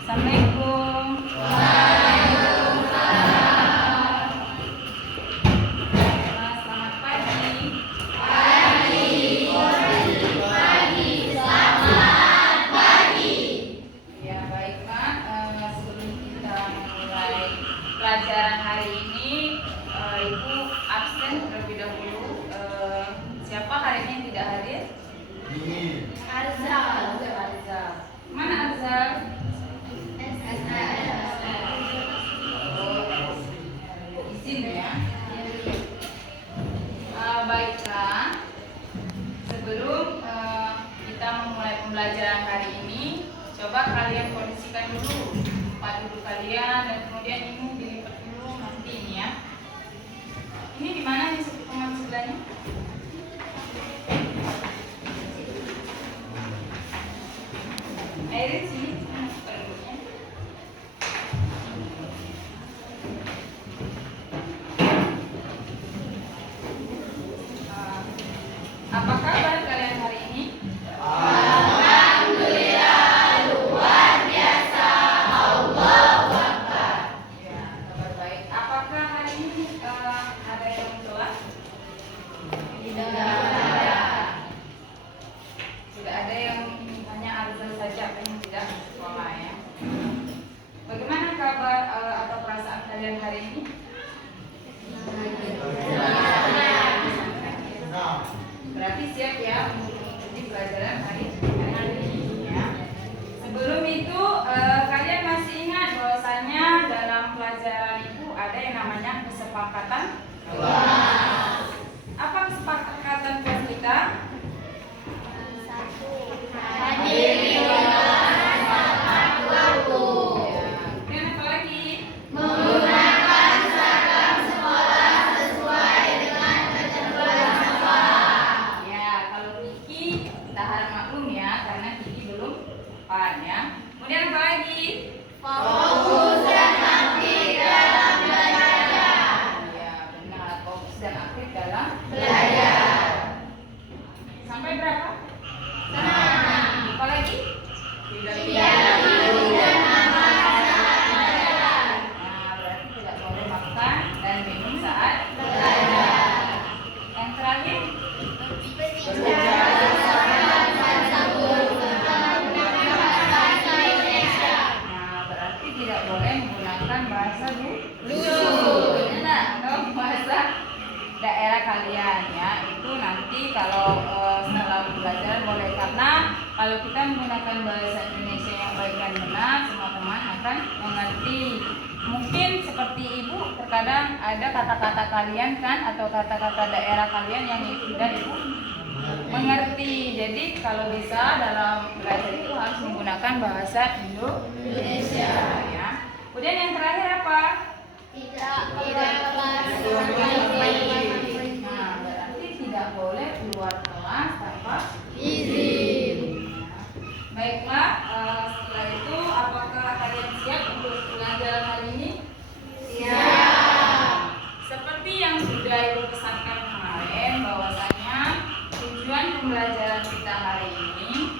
Assalamualaikum. Selamat pagi. Ya baik Mak, sebelum kita mulai pelajaran hari ini, Ibu absen terlebih dahulu. Siapa hari ini yang tidak hadir? Arzal. Mana Arzal? Izin ya. Baiklah. Sebelum kita memulai pembelajaran hari ini, coba kalian kondisikan dulu tempat duduk kalian dan kemudian ini dilipat dulu nanti ini ya. Ini di mana nih teman sebelahnya? Airin sini masukkan dulunya. Apa kabar kalian hari ini? Ya, kabar baik. Apakah hari ini ada yang telat? Tidak ada yang hanya Arzal saja yang tidak sekolah ya. Bagaimana kabar atau perasaan kalian hari ini? Berarti siap ya untuk mengikuti pelajaran hari ini ya. Sebelum itu kalian masih ingat bahwasanya dalam pelajaran itu ada yang namanya kesepakatan kelas. Apa kesepakatan kelas kita? Kemudian apa lagi? Ya, kalau Kiki kita harap maklum ya, karena Kiki belum paham ya. Kemudian apa lagi? Ya, benar, fokus dan aktif dalam belajar. Sampai berapa? Apa lagi? Nah, berarti tidak boleh makan dan minum saat belajar. Yang terakhir? Nah, berarti tidak boleh menggunakan bahasa dusun atau bahasa daerah kalian ya. Itu nanti kalau setelah belajar boleh, karena kalau kita menggunakan bahasa Indonesia yang baik dan benar, semua teman akan mengerti. Mungkin seperti Ibu terkadang ada kata-kata kalian kan atau kata-kata daerah kalian yang tidak Ibu mengerti. Jadi kalau bisa dalam belajar itu harus menggunakan bahasa Indonesia ya. Kemudian yang terakhir apa? Nah, berarti tidak boleh keluar kelas tanpa izin. Baiklah, setelah itu apakah kalian siap untuk pelajaran hari ini? Siap. Seperti yang sudah Ibu pesankan kemarin, bahwasanya tujuan pembelajaran kita hari ini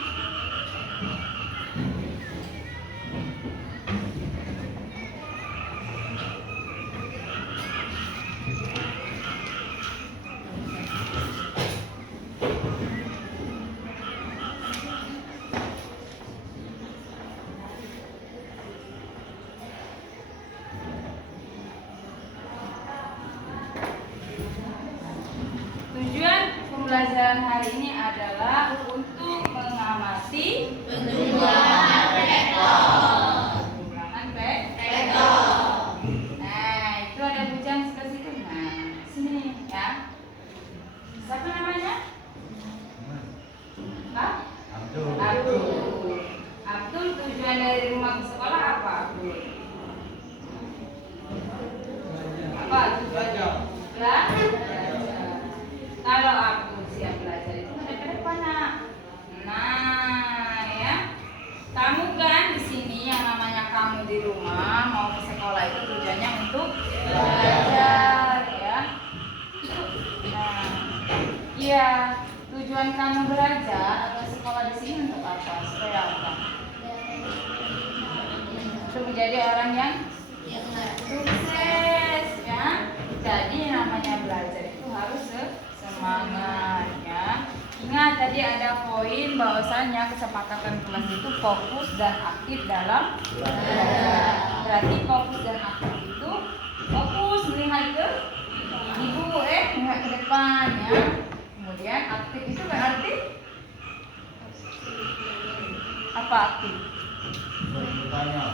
pembelajaran hari ini adalah untuk mengamati penjumlahan vektor. Nah, itu ada bujang sebelah situ. Nah, sini ya. Siapa namanya? Pak? Abdul. Abdul, tujuan dari rumah ke sekolah apa, Abdul? Apa tujuannya? Belajar. Kalau Abdul siap belajar itu ada ke depan, Nak. Nah, ya. Kamu kan di sini yang namanya kamu di rumah mau ke sekolah itu tujuannya untuk belajar, ya. Nah, iya. Tujuan kamu belajar atau sekolah di sini untuk apa? Supaya apa? menjadi orang yang sukses ya. Jadi namanya belajar itu harus semangat ya. Ingat tadi ada poin bahwasanya kesepakatan kelas itu fokus dan aktif dalam belajar. Berarti fokus dan aktif itu fokus melihat ke ibu melihat ke depan ya. Kemudian aktif itu berarti apa aktif? Bertanya.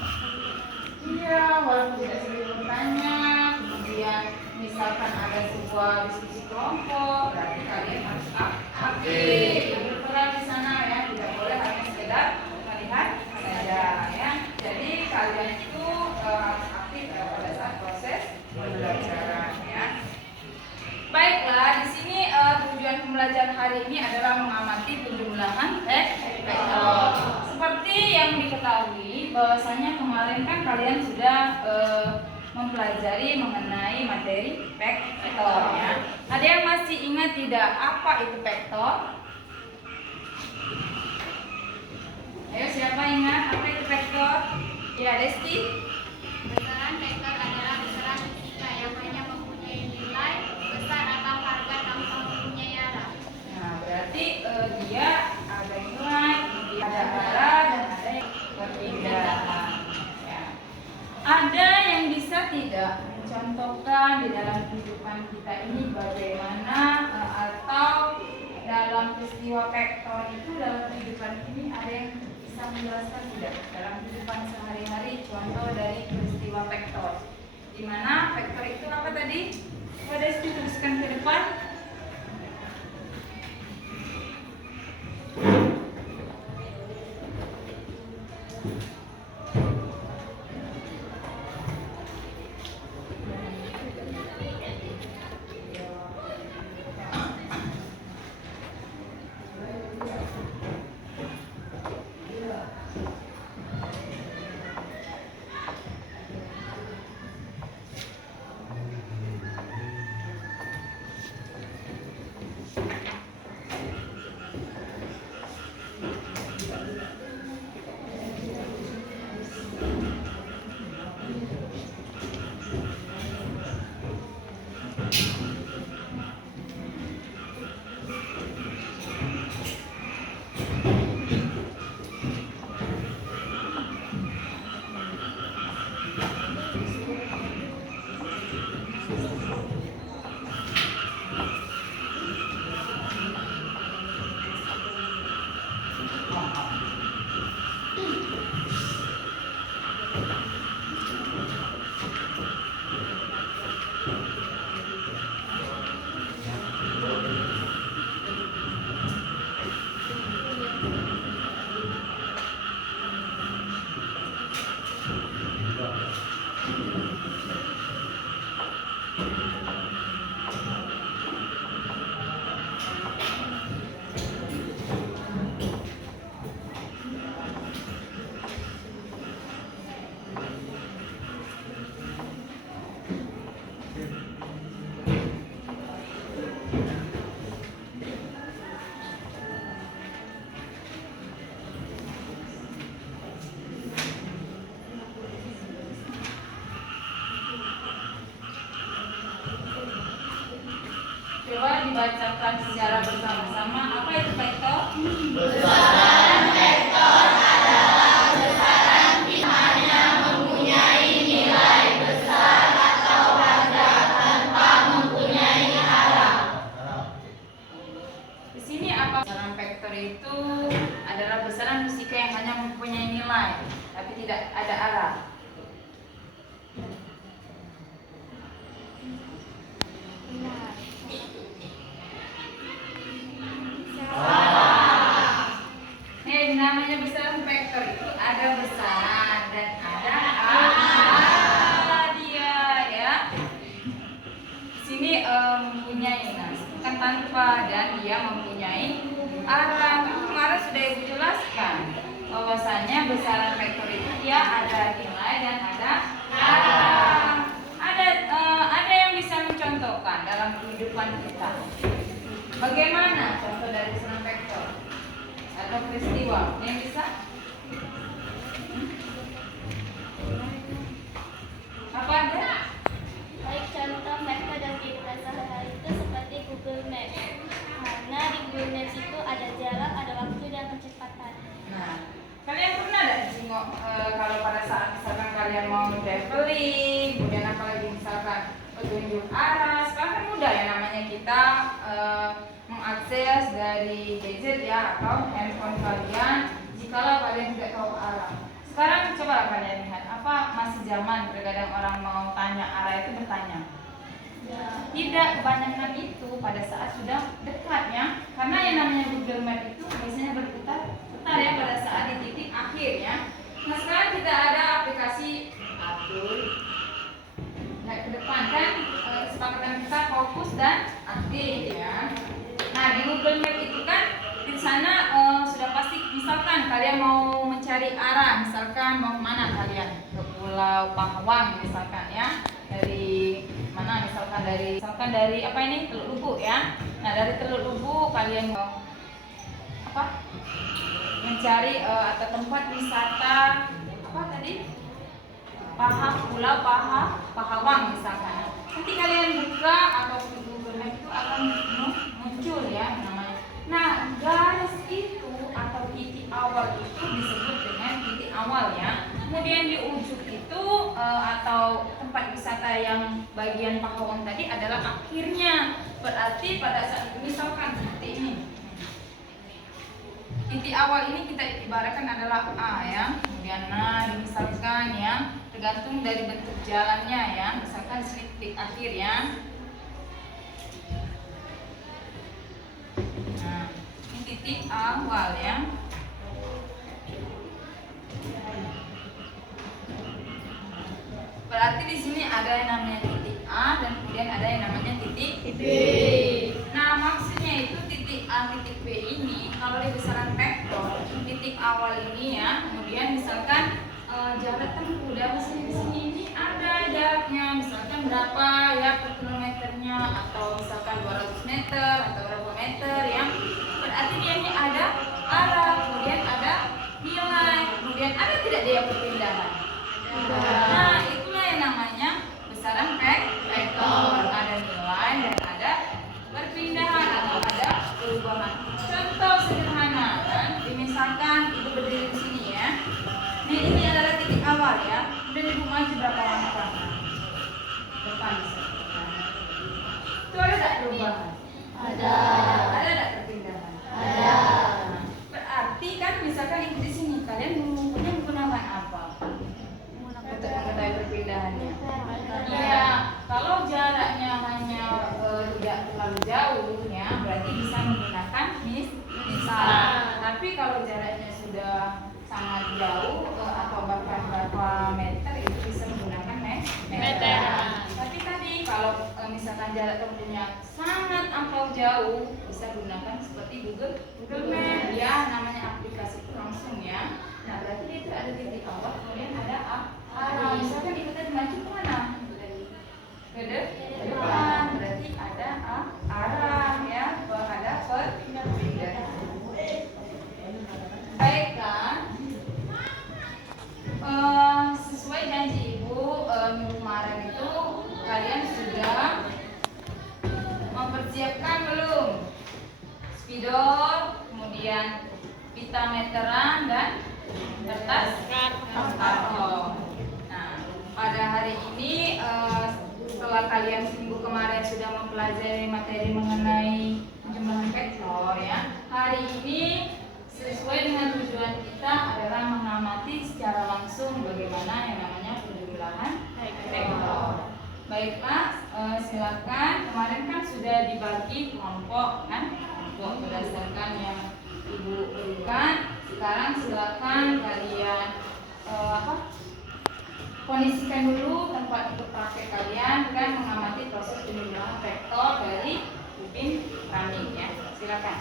Iya, walaupun tidak sering bertanya. Kemudian misalkan ada sebuah diskusi kelompok, berarti kalian harus aktif, berperan di sana ya. Tidak boleh hanya sekedar melihat saja ya. Jadi kalian itu harus aktif pada saat proses pembelajaran ya. Baiklah, di sini tujuan pembelajaran hari ini adalah mengamati penjumlahan vektor. Seperti yang diketahui, bahwasanya kemarin kan kalian sudah mempelajari mengenai materi vektor ya. Ada yang masih ingat tidak apa itu vektor? Ayo siapa ingat apa itu vektor? Ya, Desti. Besaran vektor adalah besaran fisika yang hanya mempunyai nilai besar atau harga tanpa mempunyai arah. Nah, berarti dia ada nilai, ada arah, dan ada yang berbeda. Ya. Ada yang bisa tidak mencontohkan di dalam kehidupan kita ini bagaimana atau dalam peristiwa vektor itu dalam kehidupan ini ada yang bisa menjelaskan tidak dalam kehidupan sehari-hari contoh dari peristiwa vektor, di mana vektor itu apa tadi? Ada dituliskan ke depan. Coba dibacakan secara bersama-sama apa itu vektor? Besaran vektor adalah besaran di mana mempunyai nilai besar atau harga tanpa mempunyai arah. Di sini apa? Besaran vektor itu adalah besaran fisika yang hanya mempunyai nilai tapi tidak ada arah. Namanya besaran vektor itu ada besaran dan ada arah dia ya. Di sini mempunyai bukan tanpa dan dia mempunyai arah. Kemarin sudah Ibu jelaskan bahwasanya besaran vektor itu dia ada nilai dan ada arah. Ada yang bisa mencontohkan dalam kehidupan kita. Bagaimana contoh dari besaran vektor? Atau peristiwa yang bisa mau traveling, kemudian apalagi misalkan petunjuk arah. Sekarang kan mudah ya namanya kita mengakses dari gadget ya atau handphone kalian jikalau kalian tidak tahu arah. Sekarang coba kalian lihat, apa masih zaman terkadang orang mau tanya arah itu bertanya? Tidak, kebanyakan itu pada saat sudah dekatnya, karena yang namanya Google Map itu biasanya berputar ya pada saat di titik akhir ya. Nah sekarang kita ada aplikasi Abdul. Nah ke depan kan kesepakatan kita fokus dan aktif ya. Nah di Google Map itu kan di sana sudah pasti, misalkan kalian mau mencari arah, misalkan mau kemana kalian, ke Pulau Pahawang misalkan ya, dari mana misalkan dari apa ini, Teluk Lubuk ya. Nah dari Teluk Lubuk kalian mau apa, mencari atau tempat wisata apa tadi, Pulau Pahawang misalkan. Nanti kalian buka atau Google Map itu akan muncul ya namanya. Nah garis itu atau titik awal itu disebut dengan titik awal ya. Kemudian di ujung itu atau tempat wisata yang bagian Pahawang tadi adalah akhirnya. Berarti pada saat misalkan seperti ini, titik awal ini kita ibaratkan adalah A ya. Kemudian misalkan ya, tergantung dari bentuk jalannya ya. Misalkan di sini titik akhir ya. Nah, ini titik awal ya. Berarti di sini ada yang namanya titik A dan kemudian ada yang namanya titik B. Nah, maksudnya itu titik A, titik B ini kalau di besaran vektor, titik awal ini ya, kemudian misalkan jarak tempuh dari sini ke sini ini ada jaraknya, misalkan berapa ya per kilometernya, atau misalkan 200 meter atau berapa meter ya. Berarti dia ini ada arah, kemudian ada nilai, kemudian ada tidak dia perpindahan. Nah, itulah yang namanya besaran vektor. Ada nilai dan ada perpindahan atau ada perubahan. Contoh sederhana kan, misalkan ibu berdiri di sini ya. Nah, ini adalah titik awal ya. Kemudian ibu maju berapa langkah? Depan bisa. Itu ada tidak perubahan? Ada. Ada tidak perpindahan? Ada. Nah, berarti kan misalkan ibu di sini, kalian mengukurnya menggunakan apa untuk mengetahui perpindahannya? Iya, kalau jaraknya hanya tidak terlalu jauh ya, berarti bisa menggunakan misal. Tapi kalau jaraknya sudah sangat jauh atau bahkan berapa meter, itu bisa menggunakan meter. Tapi tadi kalau misalkan jarak tempuhnya sangat ampau jauh, bisa gunakan seperti Google Map ya, namanya aplikasi itu langsung ya. Nah berarti itu ada titik awal, kemudian ada arah. Misalkan itu tadi maju ke mana? Ke depan, berarti ada arah ya, ada perpindahan. Baiklah, sesuai janji ibu minggu kemarin itu kalian sudah mempersiapkan belum spidol, kemudian pita meteran dan kertas karton. Nah, pada hari ini setelah kalian seminggu kemarin sudah mempelajari materi mengenai penjumlahan vektor ya, hari ini sesuai dengan tujuan kita adalah mengamati secara langsung bagaimana yang namanya penjumlahan vektor. Baiklah, silakan. Kemarin kan sudah dibagi kelompok kan, kelompok berdasarkan yang ibu berikan. Sekarang silakan kalian kondisikan dulu tempat untuk praktek kalian dan mengamati proses penjumlahan vektor dari Upin Running ya. Silakan.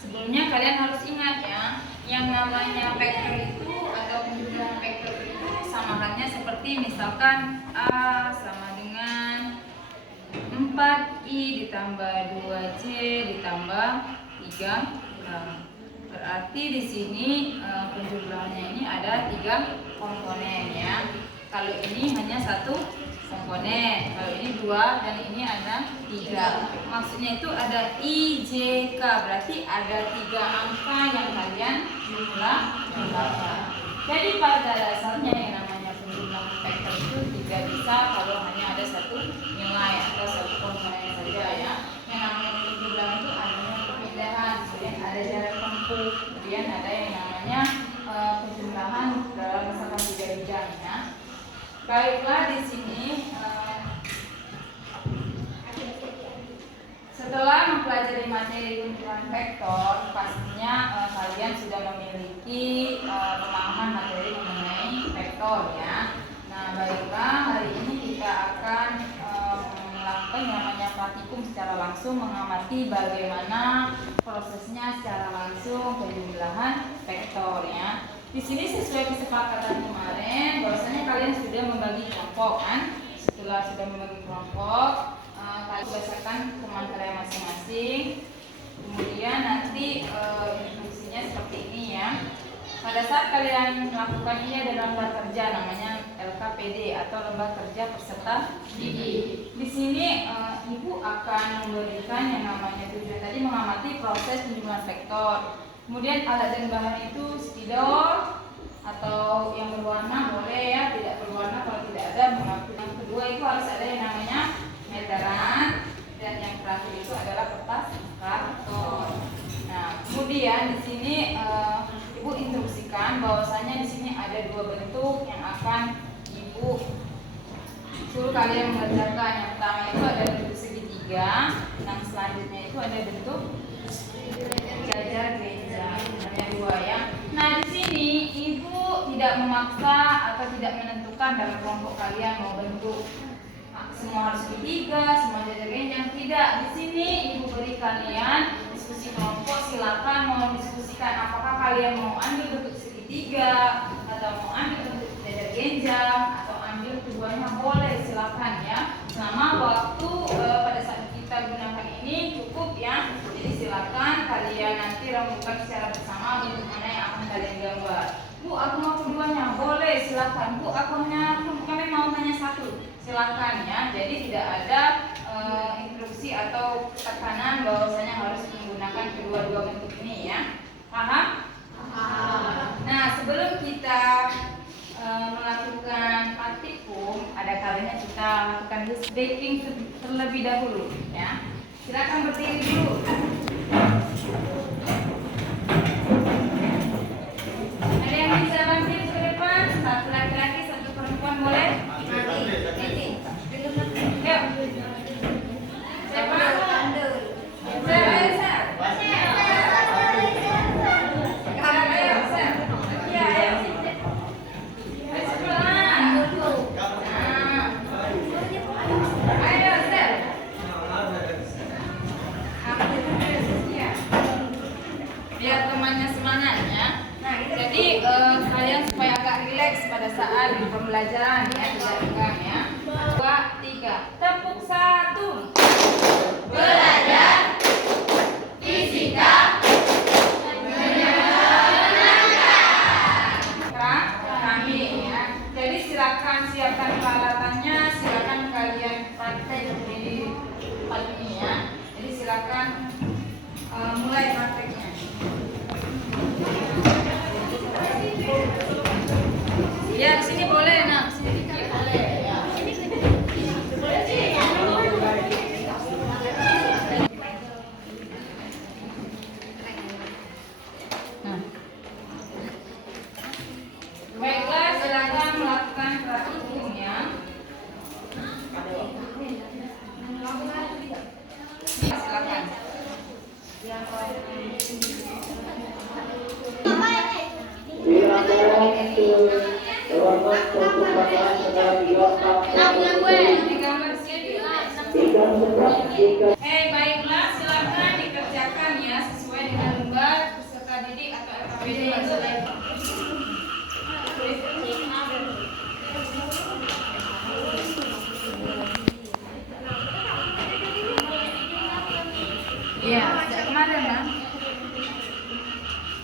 Sebelumnya kalian harus ingat ya, yang namanya vektor itu atau penjumlahan vektor itu sama halnya seperti misalkan A sama dengan 4I ditambah 2J ditambah 3K. Berarti di sini penjumlahannya ini ada 3 komponen ya. Kalau ini hanya satu komponen. komponen. Kalau ini 2 dan ini ada 3. Maksudnya itu ada IJK, berarti ada 3 angka yang kalian jumlahkan. Jadi pada dasarnya yang namanya penjumlahan vektor itu tidak bisa kalau hanya ada satu nilai atau satu komponen saja ya. Yang namanya penjumlahan itu adanya pemindahan, kemudian ada jarak tempuh, kemudian ada yang namanya penjumlahan dalam misalkan 3 bidang ya. Baiklah, di sini setelah mempelajari materi penjumlahan vektor, pastinya kalian sudah memiliki pemahaman materi mengenai vektor ya. Nah, baiklah, hari ini kita akan melakukan yang namanya praktikum secara langsung, mengamati bagaimana prosesnya secara langsung penjumlahan vektor ya. Di sini sesuai kesepakatan kemarin, bahwasanya kalian sudah membagi kelompok kan. Setelah sudah membagi kelompok, kalian tugaskan teman kalian masing-masing. Kemudian nanti instruksinya seperti ini ya. Pada saat kalian melakukan ini ada lembar kerja namanya LKPD atau lembar kerja peserta didik. Di sini ibu akan memberikan yang namanya tujuan tadi mengamati proses penjumlahan vektor. Kemudian alat dan bahan itu spidol atau yang berwarna boleh ya, tidak berwarna kalau tidak ada. Yang kedua itu harus ada yang namanya meteran, dan yang terakhir itu adalah kertas karton. Nah, kemudian di sini ibu instruksikan bahwasanya di sini ada 2 bentuk yang akan ibu suruh kalian mengerjakan. Yang pertama itu ada bentuk segitiga, yang selanjutnya itu ada bentuk jajar gereja. Ada 2 ya. Nah, di sini ibu tidak memaksa atau tidak menentukan dalam kelompok kalian mau bentuk semua harus segitiga, semua jajar genjang, tidak. Di sini ibu beri kalian diskusi kelompok, silakan mau diskusikan apakah kalian mau ambil bentuk segitiga atau mau ambil bentuk jajar genjang atau ambil keduanya, boleh, silakan ya. Selama waktu pada saat kita gunakan ini cukup ya. Jadi silakan kalian nanti renungkan secara bersama bentuk mana yang akan kalian gambar. Bu, aku mau keduanya, boleh, silakan. Bu, kami mau hanya satu, silakan ya. Jadi tidak ada instruksi atau tekanan bahwasanya harus menggunakan kedua-dua bentuk ini ya. Paham? Nah, sebelum kita melakukan praktikum, ada kalanya kita lakukan baking terlebih dahulu ya. Silakan berdiri dulu. Ada yang bisa bangkit ke depan? Satu laki-laki, satu perempuan, boleh? Yuk. Siapa? Biar temannya semangat ya. Nah, jadi kalian supaya agak rileks pada saat pembelajaran ya, tidak tegang ya. 2, 3, tepuk 1. Belajar fisika kami ya. Jadi silakan siapkan peralatannya, silakan kalian praktek di tempat ini ya. Jadi silakan mulai prakteknya. Ya, di sini boleh, nak. Sini dikit boleh ya. Baiklah, silakan melakukan praktikum ya. Silakan. Baiklah, silakan dikerjakan ya sesuai dengan lembar peserta didik atau LKPD yang sudah. Iya, sejak kemarin kan.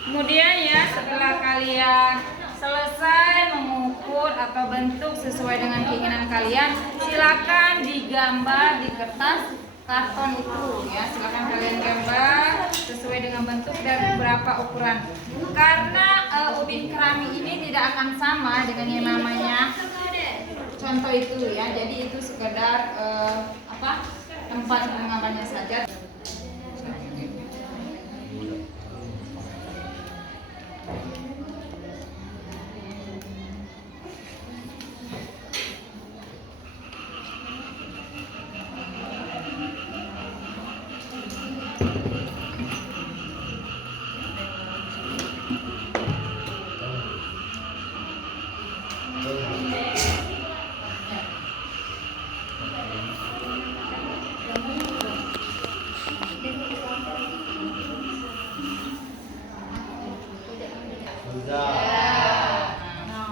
Kemudian ya, setelah kalian selesai mengukur atau bentuk sesuai dengan keinginan kalian, silakan digambar di kertas karton itu ya. Silakan kalian gambar sesuai dengan bentuk dan berapa ukuran. Karena ubin kerami ini tidak akan sama dengan yang namanya contoh itu ya. Jadi itu sekedar tempat menggambarnya saja.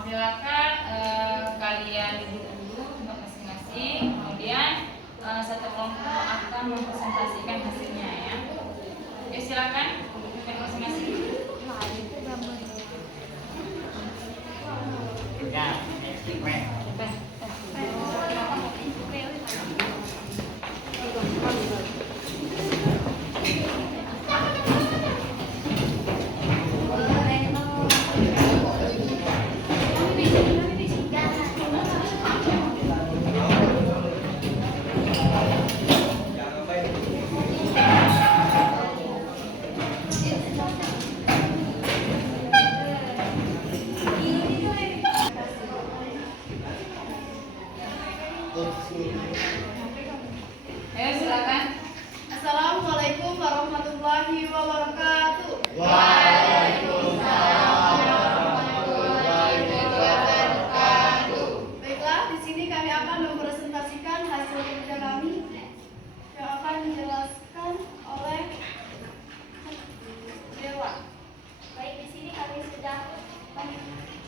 Silakan kalian duduk dulu untuk masing-masing. Kemudian satu kelompok akan mempresentasikan hasilnya ya. Oke, silakan dudukkan masing-masing. Ayo silakan. Assalamualaikum warahmatullahi wabarakatuh. Baiklah, di sini kami akan mempresentasikan hasil kerja kami yang akan dijelaskan oleh Dewa. Baik, di sini kami sudah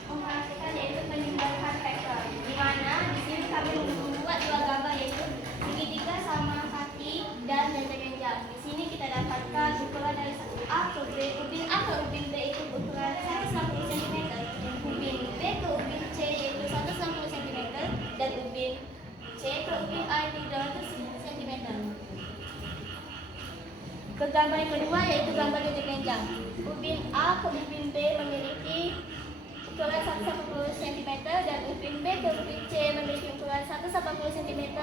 memperhatikan yaitu penyimbangan vektor. Di mana di sini kami membuat dua gambar yaitu segitiga sama kaki dan genjang-genjang. Di sini kita dapatkan ukuran dari satu A ke B. Ubin A ke ubin B itu ukuran 190 cm, ubin B ke ubin C yaitu 190 cm, dan ubin C ke ubin A itu 200 cm. Ke gambar yang kedua yaitu gambar genjang-genjang. Ubin A ke ubin B memiliki ukuran 180 cm dan ubin B ke ubin C memiliki ukuran 180 cm.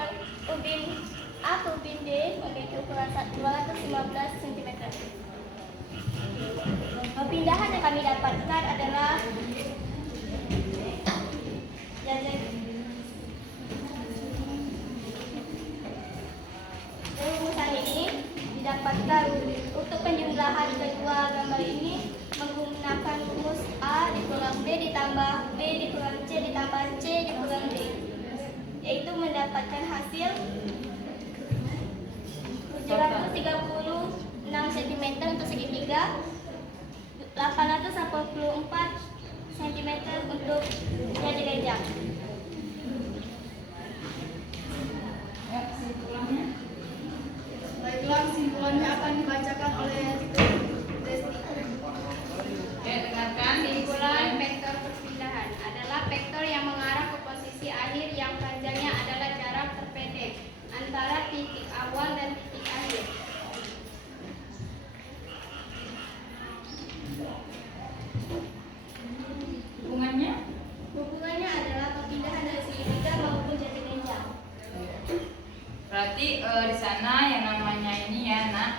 Ubin A ke ubin D memiliki ukuran 215 cm. Perpindahan yang kami dapatkan adalah rumusan ini didapatkan untuk penjumlahan kedua gambar ini menggunakan rumus A dikurang B ditambah B dikurang C ditambah C dikurang D, yaitu mendapatkan hasil 736 cm untuk segitiga, 884 cm untuk genjang-genjang. Ya, kesimpulannya. Baiklah, kesimpulannya akan dibacakan oleh Desti. Oke, dengarkan. Kesimpulan vektor perpindahan adalah vektor yang mengarah ke posisi akhir yang panjangnya adalah jarak terpendek antara titik awal dan titik akhir. Hubungannya adalah perpindahan dari segitiga maupun genjang. Berarti di sana yang namanya ini ya nak,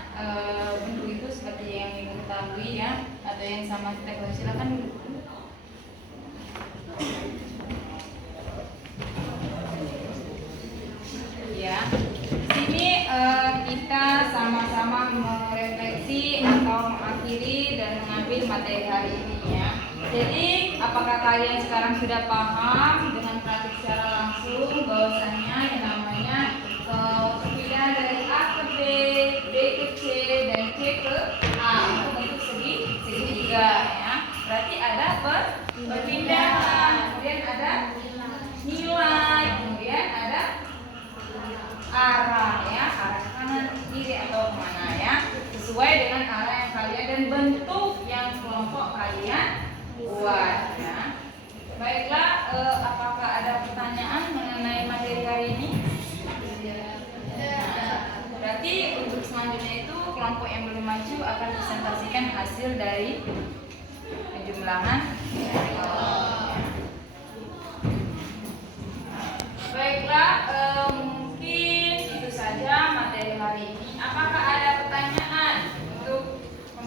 bentuk itu seperti yang ibu ketahui ya, atau yang sama kita ketahui. Silakan duduk. Ya, di sini kita sama-sama merefleksi atau mengakhiri dan mengambil materi hari ini ya. Jadi, apakah kalian sekarang sudah paham dengan praktik secara langsung bahwasanya yang namanya perpindahan dari A ke B, B ke C, dan C ke A itu bentuk segitiga ya. Berarti ada perpindahan, kemudian ada nilai, kemudian ada arah ya, arah kanan kiri atau mana ya, sesuai dengan arah yang kalian dan bentuk yang kelompok kalian buat ya. Baiklah, apakah ada pertanyaan mengenai materi hari ini? Berarti untuk selanjutnya itu kelompok yang belum maju akan presentasikan hasil dari penjumlahan rekor. Baiklah, mungkin itu saja materi hari ini. Apakah ada pertanyaan untuk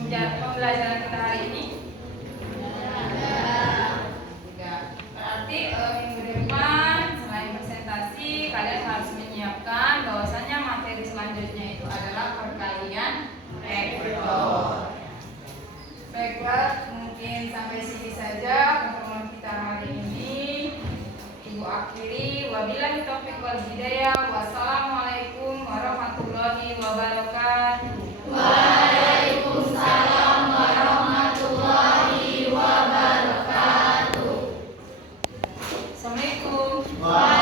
pembelajaran kita hari ini? Berarti minggu depan selain presentasi kalian harus menyiapkan bahwasanya materi selanjutnya itu adalah perkalian rekor. Baiklah, mungkin sampai sini saja pertemuan kita hari ini. Ibu akhiri, wabillahi taufiq wal hidayah. Wassalamualaikum warahmatullahi wabarakatuh. Waalaikumsalam warahmatullahi wabarakatuh. Assalamualaikum. Waalaikumsalam.